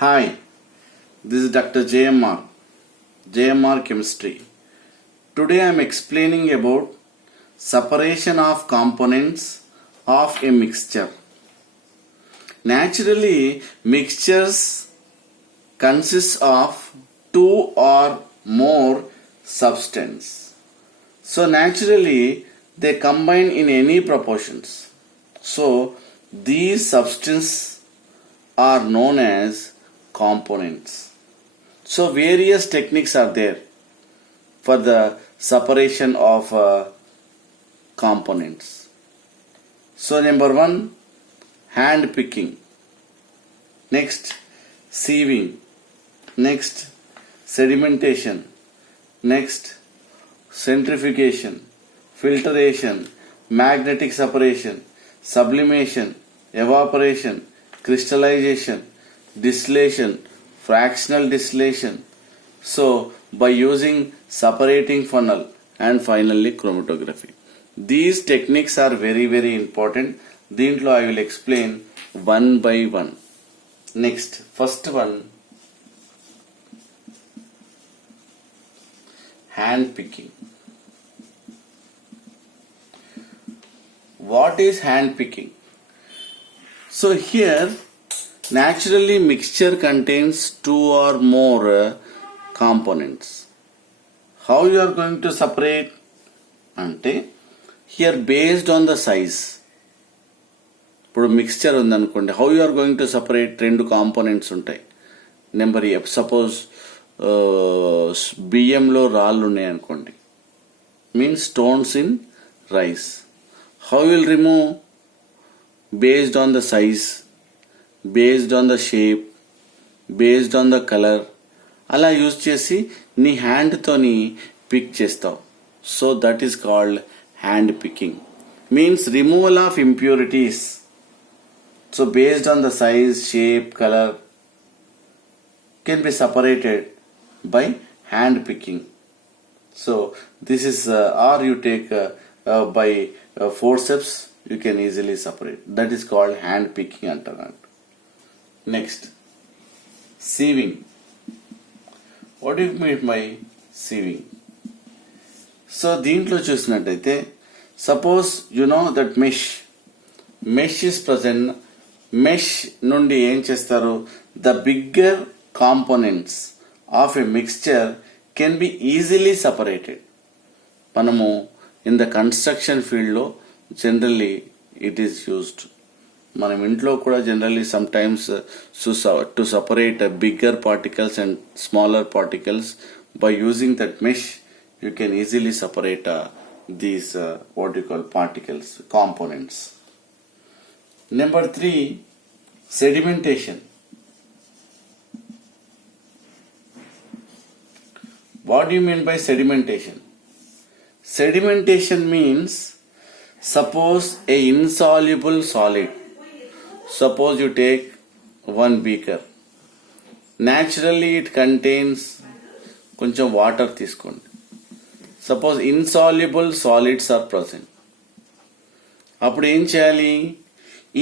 Hi, this is Dr. JMR Chemistry. Today I am explaining about separation of components of a mixture. Naturally, mixtures consist of two or more substances. So naturally, they combine in any proportions. So these substances are known as components. So various techniques are there for the separation of components. So number one, hand picking. Next, sieving. Next, sedimentation. Next, centrifugation, filtration, magnetic separation, sublimation, evaporation, crystallization, distillation, fractional distillation. So by using separating funnel and finally chromatography. These techniques are very important. Dintlo I will explain one by one. Next, first one, hand picking. What is hand picking? So here naturally mixture contains two or more components. How you are going to separate? Ante here based on the size. ఇప్పుడు mixture ఉందనుకోండి, how you are going to separate? రెండు components ఉంటాయి. Number suppose బియ్యంలో రాళ్ళు ఉన్నాయి అనుకోండి, means stones in rice. How will remove? based on the size, based on the shape, based on the color. అలా use చేసి నీ హ్యాండ్తోని పిక్ చేస్తావు. So that is called hand picking. Means removal of impurities. So based on the size, shape, colour can be separated by hand picking. So this is or you take by forceps, you can easily separate. That is called hand picking antaru. Next, sieving. What do you mean by sieving? So దీంట్లో చూసినట్టయితే, suppose you know that mesh is present. Mesh నుండి ఏం చేస్తారు? The bigger components of a mixture can be easily separated. మనము in the construction field లో generally it is used. మనం ఇంట్లో కూడా generally sometimes to separate bigger particles and smaller particles, by using that mesh you can easily separate these what you call particles, components. Number 3, sedimentation. What do you mean by sedimentation? Sedimentation means, suppose a insoluble solid. Suppose you take one beaker. Naturally it contains కొంచెం water తీసుకోండి. Suppose insoluble solids are present. అప్పుడు ఏం చేయాలి?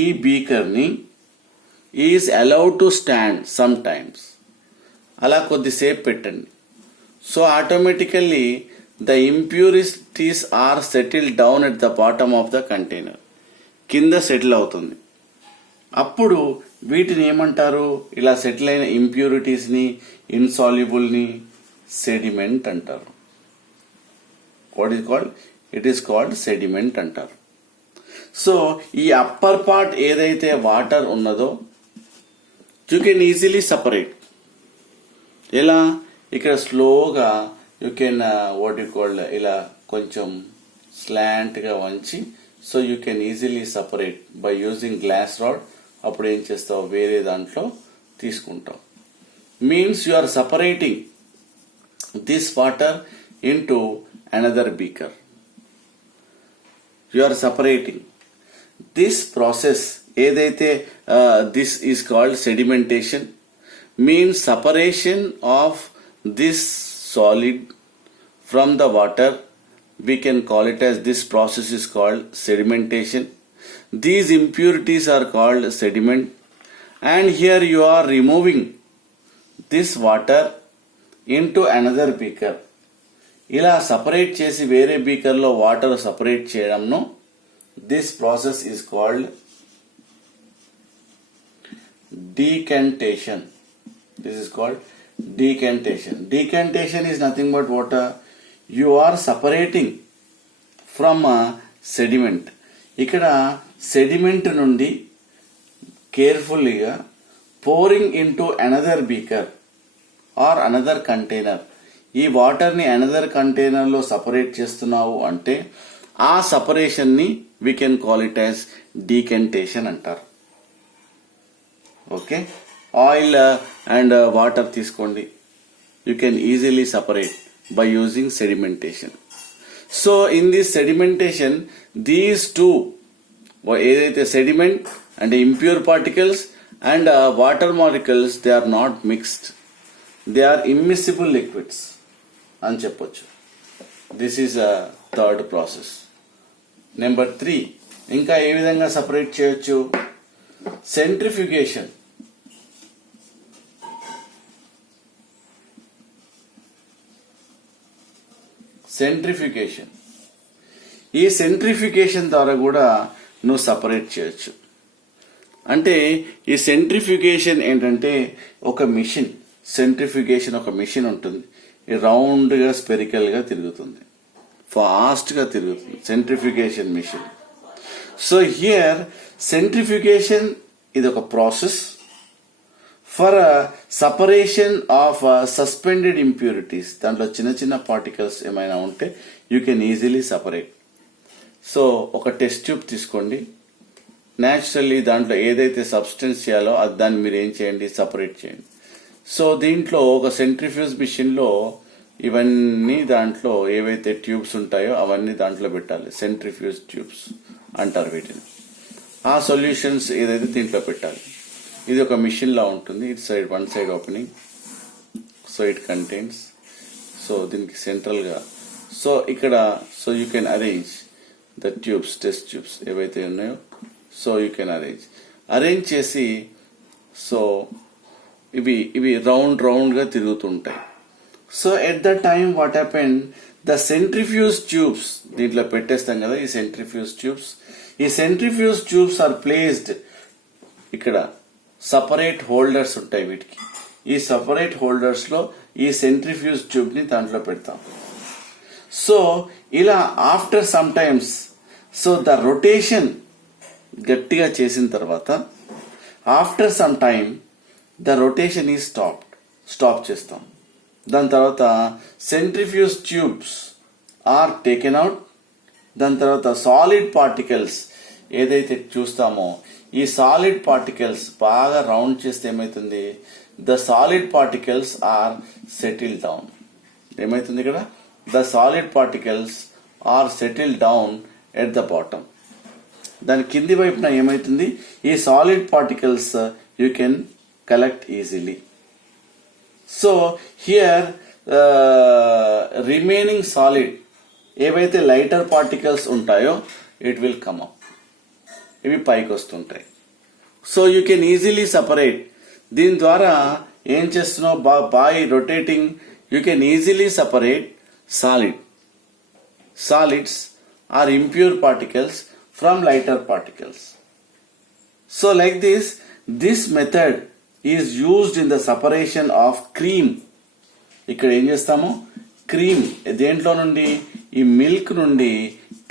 ఈ బీకర్ని is allowed to stand some times. అలా కొద్దిసేపు పెట్టండి. So automatically the impurities are settled down at the bottom of the container. కింద సెటిల్ అవుతుంది. అప్పుడు వీటిని ఏమంటారు? ఇలా సెటిల్ అయిన ఇంప్యూరిటీస్ని, ఇన్సాల్యుబుల్ని సెడిమెంట్ అంటారు. What is called? It is called sediment అంటారు. సో ఈ అప్పర్ పార్ట్ ఏదైతే వాటర్ ఉన్నదో యూ కెన్ ఈజీలీ సపరేట్. ఎలా? ఇక్కడ స్లోగా you can what you called ఇలా కొంచెం స్లాంట్గా వంచి, so you can easily separate by using glass rod. అప్పుడు ఏం చేస్తావు? వేరే దాంట్లో తీసుకుంటావు. Means you are separating this water into another beaker. You are separating this process ఏదైతే this is called sedimentation. Means separation of this solid from the water. We can call it as, this process is called sedimentation. These impurities are called sediment, and here you are removing this water into another beaker. ఇలా separate చేసి వేరే బీకర్లో water separate చేయడంను this process is called decantation. This is called decantation. Decantation is nothing but what you are separating from a sediment. ఇక్కడ సెడిమెంట్ నుండి కేర్ఫుల్లీగా pouring into another beaker or another container. ఈ వాటర్ని అనదర్ కంటైనర్లో సపరేట్ చేస్తున్నావు అంటే ఆ సపరేషన్ని we can call it as decantation అంటారు. ఓకే, ఆయిల్ అండ్ వాటర్ తీసుకోండి, you can easily separate by using sedimentation. So in this sedimentation these two, ఏదైతే sediment and impure particles and water molecules, they are not mixed, they are immiscible liquids అని చెప్పొచ్చు. This is a third process. Number 3, ఇంకా ఏ విధంగా సపరేట్ చేయొచ్చు? Centrifugation. Centrifugation, ఈ సెంట్రిఫ్యూగేషన్ ద్వారా కూడా నువ్వు సపరేట్ చేయొచ్చు. అంటే ఈ సెంట్రిఫ్యూగేషన్ ఏంటంటే ఒక మిషన్, సెంట్రిఫ్యూగేషన్ ఒక మిషన్ ఉంటుంది, రౌండ్గా స్పెరికల్గా తిరుగుతుంది, ఫాస్ట్గా తిరుగుతుంది, centrifugation machine. So here centrifugation ఇది ఒక process for separation of suspended impurities. దాంట్లో చిన్న చిన్న పార్టికల్స్ ఏమైనా ఉంటే you can easily separate. So ఒక టెస్ట్ ట్యూబ్ తీసుకోండి, న్యాచురల్లీ దాంట్లో ఏదైతే సబ్స్టెన్స్ చేయాలో అది దాన్ని మీరు ఏం చేయండి, సపరేట్ చేయండి. సో దీంట్లో ఒక సెంట్రిఫ్యూజ్ మిషన్లో ఇవన్నీ దాంట్లో ఏవైతే ట్యూబ్స్ ఉంటాయో అవన్నీ దాంట్లో పెట్టాలి. సెంట్రిఫ్యూజ్ ట్యూబ్స్ అంటారు వీటిని. ఆ సొల్యూషన్స్ ఏదైతే దీంట్లో పెట్టాలి. ఇది ఒక మిషన్ లా ఉంటుంది. It side one side opening, so it contains, so దీనికి సెంట్రల్గా, సో ఇక్కడ, so you can arrange the tubes, test tubes ఏవైతే ఉన్నాయో, సో యూ కెన్ అరేంజ్ చేసి, సో ఇవి రౌండ్గా తిరుగుతుంటాయి. So at the time what happened, the centrifuge tubes దీంట్లో పెట్టేస్తాం కదా, ఈ సెంట్రిఫ్యూజ్ ట్యూబ్స్, ఈ సెంట్రిఫ్యూజ్ ట్యూబ్స్ ఆర్ ప్లేస్డ్, ఇక్కడ సపరేట్ హోల్డర్స్ ఉంటాయి వీటికి. ఈ సపరేట్ హోల్డర్స్ లో ఈ సెంట్రిఫ్యూజ్ ట్యూబ్ ని దాంట్లో పెడతాం. సో ఇలా after some times, so the rotation గట్టిగా చేసిన తర్వాత after some time the rotation ఈ స్టాప్ చేస్తాం. దాని తర్వాత centrifuge tubes are taken out. దాని తర్వాత సాలిడ్ పార్టికల్స్ ఏదైతే చూస్తామో, ఈ సాలిడ్ పార్టికల్స్ బాగా రౌండ్ చేస్తే ఏమైతుంది, the solid particles are settle down. ఏమైతుంది ఇక్కడ, the solid particles are settle down at the bottom. దాని కింది వైపున ఏమైతుంది, ఈ solid particles you can collect easily. So here remaining solid ఏవైతే లైటర్ పార్టికల్స్ ఉంటాయో ఇట్ విల్ కమ్ అప్, ఇవి పైకి వస్తుంటాయి. So you can easily separate. దీని ద్వారా ఏం చేస్తున్నావు, by rotating you can easily separate solids or impure particles from lighter particles. So like this method is used in the separation of cream. ఇక్కడ ఏం చేస్తాము, క్రీమ్ దేంట్లో నుండి, ఈ మిల్క్ నుండి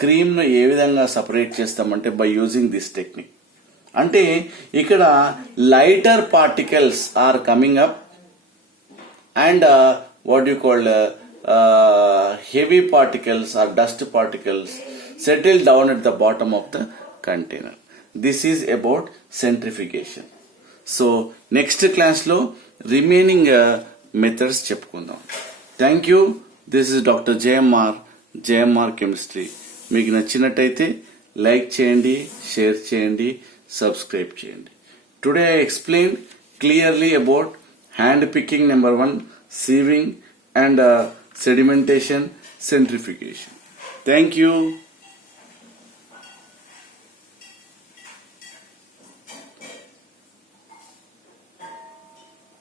క్రీమ్ ను ఏ విధంగా సపరేట్ చేస్తామంటే బై యూజింగ్ దిస్ టెక్నిక్. అంటే ఇక్కడ lighter particles are coming up and what you call heavy particles or dust particles settle down at the bottom of the container. This is about centrifugation. So next class lo remaining methods చెప్పుకుందాం. Thank you. This is Dr. JMR Chemistry. మీకు నచ్చినట్టయితే లైక్ చేయండి, షేర్ చేయండి, సబ్స్క్రైబ్ చేయండి. Today I explained clearly about hand picking number 1, sieving and sedimentation, centrifugation. Thank you.